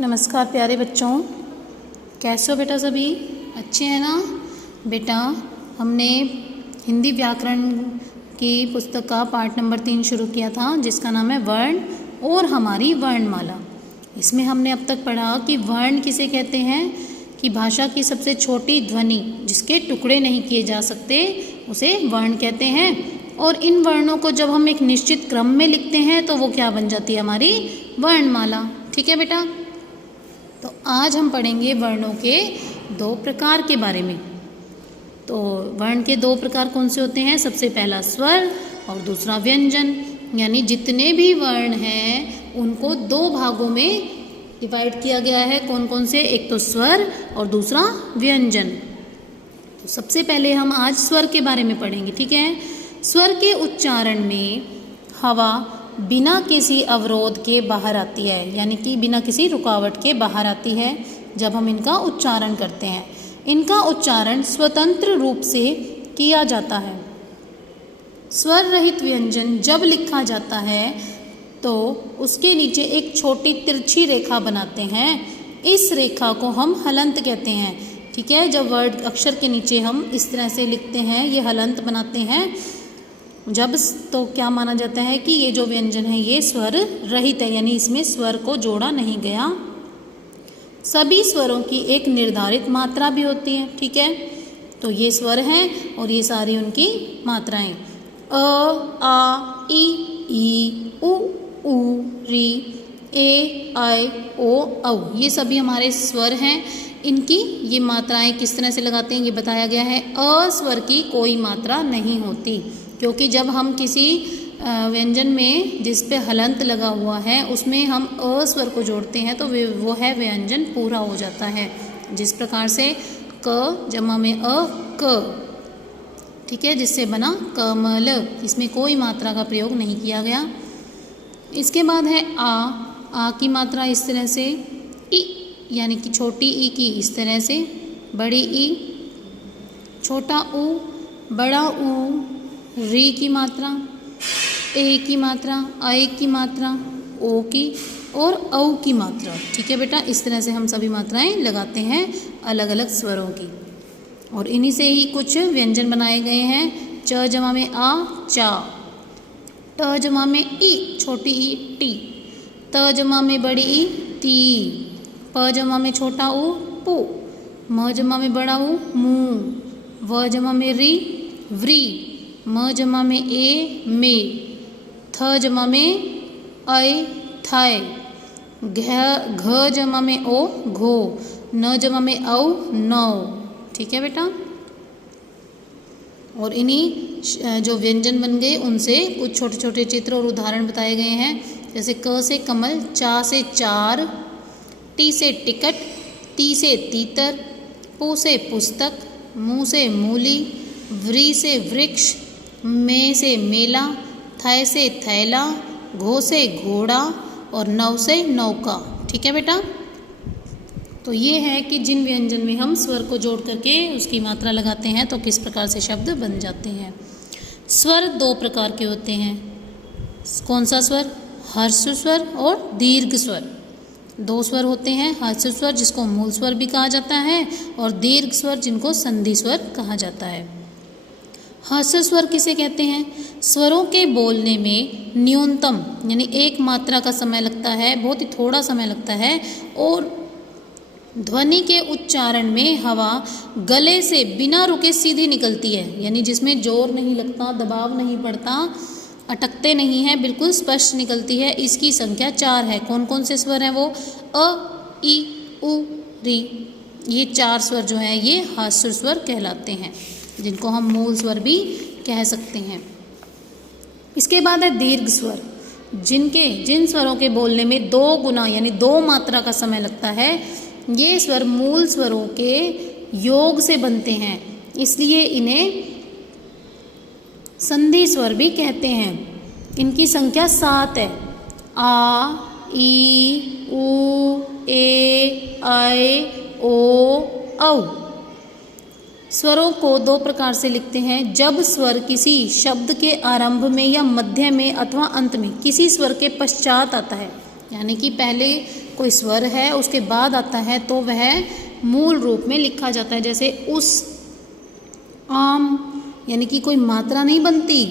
नमस्कार प्यारे बच्चों, कैसे हो बेटा? सभी अच्छे हैं ना? बेटा हमने हिंदी व्याकरण की पुस्तक का पाठ नंबर 3 शुरू किया था, जिसका नाम है वर्ण और हमारी वर्णमाला। इसमें हमने अब तक पढ़ा कि वर्ण किसे कहते हैं, कि भाषा की सबसे छोटी ध्वनि जिसके टुकड़े नहीं किए जा सकते उसे वर्ण कहते हैं। और इन वर्णों को जब हम एक निश्चित क्रम में लिखते हैं तो वो क्या बन जाती है? हमारी वर्णमाला। ठीक है बेटा? तो आज हम पढ़ेंगे वर्णों के 2 प्रकार के बारे में। तो वर्ण के 2 प्रकार कौन से होते हैं? सबसे पहला स्वर और दूसरा व्यंजन। यानी जितने भी वर्ण हैं उनको 2 भागों में डिवाइड किया गया है। कौन कौन से? एक तो स्वर और दूसरा व्यंजन। तो सबसे पहले हम आज स्वर के बारे में पढ़ेंगे। ठीक है? स्वर के उच्चारण में हवा बिना किसी अवरोध के बाहर आती है, यानी कि बिना किसी रुकावट के बाहर आती है जब हम इनका उच्चारण करते हैं। इनका उच्चारण स्वतंत्र रूप से किया जाता है। स्वर रहित व्यंजन जब लिखा जाता है तो उसके नीचे एक छोटी तिरछी रेखा बनाते हैं। इस रेखा को हम हलंत कहते हैं। ठीक है? जब वर्ड अक्षर के नीचे हम इस तरह से लिखते हैं, ये हलंत बनाते हैं जब, तो क्या माना जाता है कि ये जो व्यंजन है ये स्वर रहित है, यानी इसमें स्वर को जोड़ा नहीं गया। सभी स्वरों की एक निर्धारित मात्रा भी होती है। ठीक है? तो ये स्वर हैं और ये सारी उनकी मात्राएं अ, आ, ई, उ, री, ए, आई, ओ, औ, ये सभी हमारे स्वर हैं। इनकी ये मात्राएं किस तरह से लगाते हैं ये बताया गया है। अ स्वर की कोई मात्रा नहीं होती, क्योंकि जब हम किसी व्यंजन में जिस पे हलंत लगा हुआ है उसमें हम अ स्वर को जोड़ते हैं तो वो है व्यंजन पूरा हो जाता है। जिस प्रकार से क जमा में अ, क। ठीक है? जिससे बना कमल। इसमें कोई मात्रा का प्रयोग नहीं किया गया। इसके बाद है आ की मात्रा इस तरह से, ई यानी कि छोटी ई की इस तरह से, बड़ी ई, छोटा ऊ, बड़ा ऊ, री की मात्रा, ए की मात्रा, आई की मात्रा, ओ की और औ की मात्रा। ठीक है बेटा? इस तरह से हम सभी मात्राएं लगाते हैं अलग अलग स्वरों की। और इन्हीं से ही कुछ व्यंजन बनाए गए हैं। च जमा में आ, चा, ट जमा में ई, छोटी ई, टी, त जमा में बड़ी ई, ती, प जमा में छोटा ऊ, पू, म जमा में बड़ा ऊ, मू, व जमा में री, व्री, म जमा में ए, में, थ जमा में ऐ, थाय, घ जमा में ओ, घो, न जमा में औ, नौ। ठीक है बेटा? और इन्हीं जो व्यंजन बन गए उनसे कुछ छोटे छोटे चित्र और उदाहरण बताए गए हैं। जैसे क से कमल, चा से चार, टी से टिकट, ती से तीतर, पू से पुस्तक, मू से मूली, व्री से वृक्ष, में से मेला, थय से थैला, घो से घोड़ा और नौ से नौका। ठीक है बेटा? तो ये है कि जिन व्यंजन में हम स्वर को जोड़ करके उसकी मात्रा लगाते हैं तो किस प्रकार से शब्द बन जाते हैं। स्वर 2 प्रकार के होते हैं। कौन सा स्वर? हर्ष स्वर और दीर्घ स्वर। 2 स्वर होते हैं। हर्ष स्वर जिसको मूल स्वर भी कहा जाता है और दीर्घ स्वर जिनको संधि स्वर कहा जाता है। हर्ष स्वर किसे कहते हैं? स्वरों के बोलने में न्यूनतम यानी एक मात्रा का समय लगता है, बहुत ही थोड़ा समय लगता है, और ध्वनि के उच्चारण में हवा गले से बिना रुके सीधी निकलती है, यानी जिसमें जोर नहीं लगता, दबाव नहीं पड़ता, अटकते नहीं हैं, बिल्कुल स्पष्ट निकलती है। इसकी संख्या 4 है। कौन कौन से स्वर हैं वो? अ, ई, उ, री। ये 4 स्वर जो हैं ये हास्य स्वर कहलाते हैं, जिनको हम मूल स्वर भी कह सकते हैं। इसके बाद है दीर्घ स्वर, जिन स्वरों के बोलने में 2 गुना यानी 2 मात्रा का समय लगता है। ये स्वर मूल स्वरों के योग से बनते हैं, इसलिए इन्हें संधि स्वर भी कहते हैं। इनकी संख्या 7 है। आ, ई, उ, ए, ऐ, ओ, औ। स्वरों को 2 प्रकार से लिखते हैं। जब स्वर किसी शब्द के आरंभ में या मध्य में अथवा अंत में किसी स्वर के पश्चात आता है, यानी कि पहले कोई स्वर है उसके बाद आता है तो वह मूल रूप में लिखा जाता है। जैसे उस, आम, यानी कि कोई मात्रा नहीं बनती।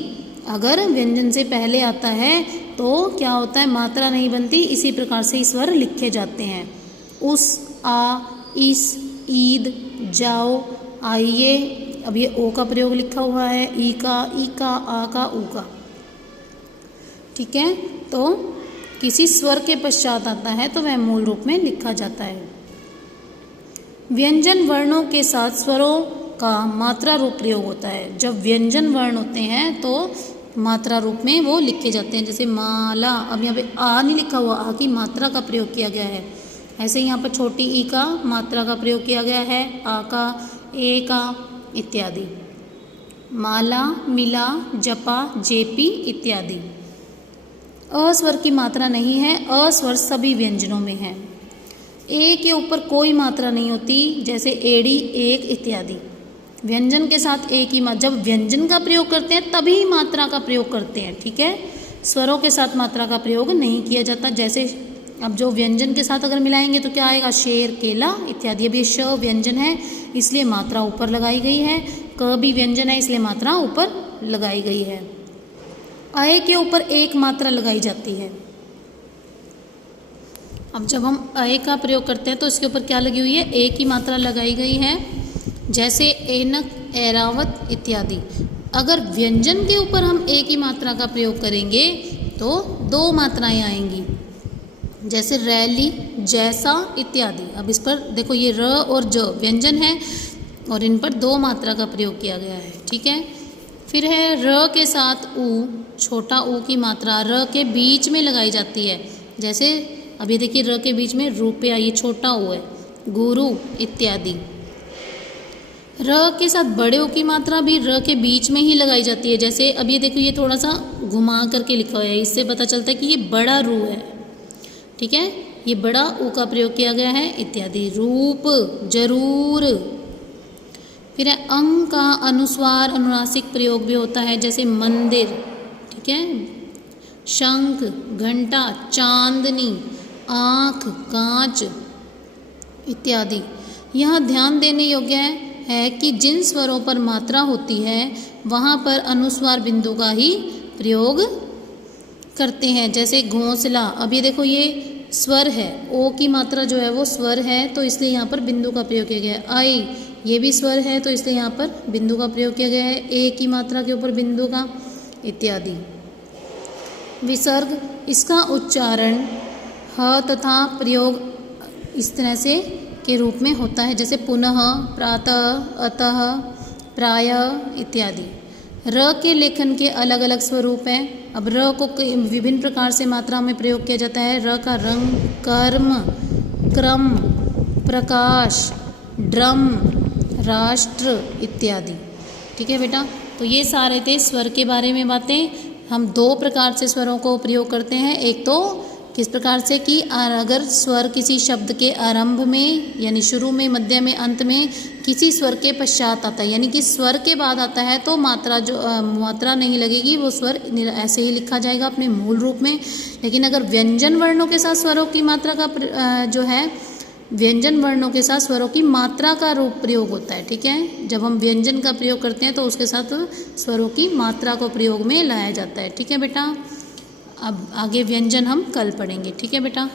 अगर व्यंजन से पहले आता है तो क्या होता है, मात्रा नहीं बनती। इसी प्रकार से स्वर लिखे जाते हैं। उस, आ, इस, ईद, जाओ, आइए। अब ये ओ का प्रयोग लिखा हुआ है, ई का, आ का, ऊ का। ठीक है, तो किसी स्वर के पश्चात आता है तो वह मूल रूप में लिखा जाता है। व्यंजन वर्णों के साथ स्वरों का मात्रा रूप प्रयोग होता है। जब व्यंजन वर्ण होते हैं तो मात्रा रूप में वो लिखे जाते हैं। जैसे माला, अब यहाँ पे आ नहीं लिखा हुआ, आ की मात्रा का प्रयोग किया गया है। ऐसे यहाँ पर छोटी ई का मात्रा का प्रयोग किया गया है, आ का, ए का इत्यादि। माला, मिला, जपा, जेपी इत्यादि। अस्वर की मात्रा नहीं है, अस्वर सभी व्यंजनों में है। ए के ऊपर कोई मात्रा नहीं होती, जैसे एड़ी, एक इत्यादि। व्यंजन के साथ एक ही मात्रा, जब व्यंजन का प्रयोग करते हैं तभी मात्रा का प्रयोग करते हैं। ठीक है, स्वरों के साथ मात्रा का प्रयोग नहीं किया जाता। जैसे अब जो व्यंजन के साथ अगर मिलाएंगे तो क्या आएगा, शेर, केला इत्यादि। अब ये श व्यंजन है इसलिए मात्रा ऊपर लगाई गई है, क भी व्यंजन है इसलिए मात्रा ऊपर लगाई गई है। अय के ऊपर एक मात्रा लगाई जाती है। अब जब हम अय का प्रयोग करते हैं तो इसके ऊपर क्या लगी हुई है, एक ही मात्रा लगाई गई है। जैसे ऐनक, ऐरावत इत्यादि। अगर व्यंजन के ऊपर हम एक ही मात्रा का प्रयोग करेंगे तो दो मात्राएं आएंगी, जैसे रैली, जैसा इत्यादि। अब इस पर देखो, ये र और ज व्यंजन है और इन पर दो मात्रा का प्रयोग किया गया है। ठीक है, फिर है र के साथ ऊ, छोटा ऊ की मात्रा र के बीच में लगाई जाती है। जैसे अभी देखिए र के बीच में रुपया, ये छोटा ऊ है, गुरु इत्यादि। र के साथ बड़े ऊ की मात्रा भी र के बीच में ही लगाई जाती है। जैसे अब ये देखो, ये थोड़ा सा घुमा करके लिखा हुआ है, इससे पता चलता है कि ये बड़ा रू है। ठीक है, ये बड़ा ऊ का प्रयोग किया गया है इत्यादि। रूप, जरूर। फिर है अंग का अनुस्वार अनुनासिक प्रयोग भी होता है, जैसे मंदिर। ठीक है, शंख, घंटा, चांदनी, आँख, कांच इत्यादि। यह ध्यान देने योग्य है कि जिन स्वरों पर मात्रा होती है वहाँ पर अनुस्वार बिंदु का ही प्रयोग करते हैं। जैसे घोंसला, अब ये देखो ये स्वर है, ओ की मात्रा जो है वो स्वर है तो इसलिए यहाँ पर बिंदु का प्रयोग किया गया है। आई, ये भी स्वर है तो इसलिए यहाँ पर बिंदु का प्रयोग किया गया है, ए की मात्रा के ऊपर बिंदु का इत्यादि। विसर्ग, इसका उच्चारण ह तथा प्रयोग इस तरह से के रूप में होता है, जैसे पुनः, प्रातः, अतः, प्रायः इत्यादि। र के लेखन के अलग अलग स्वरूप हैं। अब र को विभिन्न प्रकार से मात्रा में प्रयोग किया जाता है। र का रंग, कर्म, क्रम, प्रकाश, ड्रम, राष्ट्र इत्यादि। ठीक है बेटा, तो ये सारे थे स्वर के बारे में बातें। हम दो प्रकार से स्वरों को प्रयोग करते हैं। एक तो किस प्रकार से कि अगर स्वर किसी शब्द के आरंभ में यानी शुरू में, मध्य में, अंत में किसी स्वर के पश्चात आता है, यानी कि स्वर के बाद आता है तो मात्रा नहीं लगेगी, वो स्वर ऐसे ही लिखा जाएगा अपने मूल रूप में। लेकिन अगर व्यंजन वर्णों के साथ स्वरों की मात्रा का जो है, व्यंजन वर्णों के साथ स्वरों की मात्रा का रूप प्रयोग होता है। ठीक है, जब हम व्यंजन का प्रयोग करते हैं तो उसके साथ स्वरों की मात्रा को प्रयोग में लाया जाता है। ठीक है बेटा, अब आगे व्यंजन हम कल पढ़ेंगे। ठीक है बेटा।